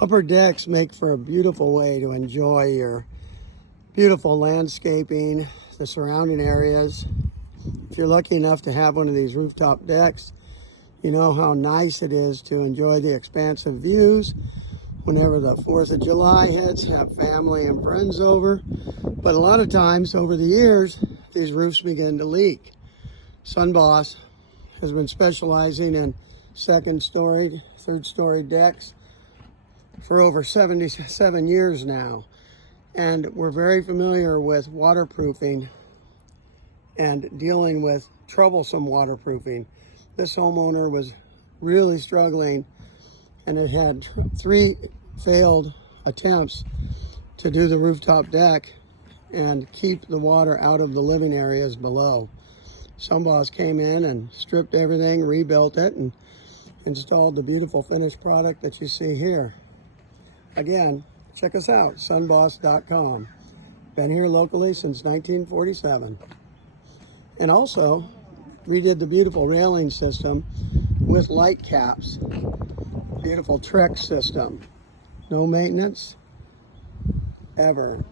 Upper decks make for a beautiful way to enjoy your beautiful landscaping, the surrounding areas. If you're lucky enough to have one of these rooftop decks, you know how nice it is to enjoy the expansive views whenever the 4th of July hits, have family and friends over. But a lot of times over the years, these roofs begin to leak. Sunboss has been specializing in second story, third story decks for over 77 years now. And we're very familiar with waterproofing and dealing with troublesome waterproofing. This homeowner was really struggling, and it had 3 failed attempts to do the rooftop deck and keep the water out of the living areas below. Sunboss came in and stripped everything, rebuilt it, and installed the beautiful finished product that you see here. Again, check us out, sunboss.com. Been here locally since 1947. And also, redid the beautiful railing system with light caps. Beautiful Trex system. No maintenance, ever.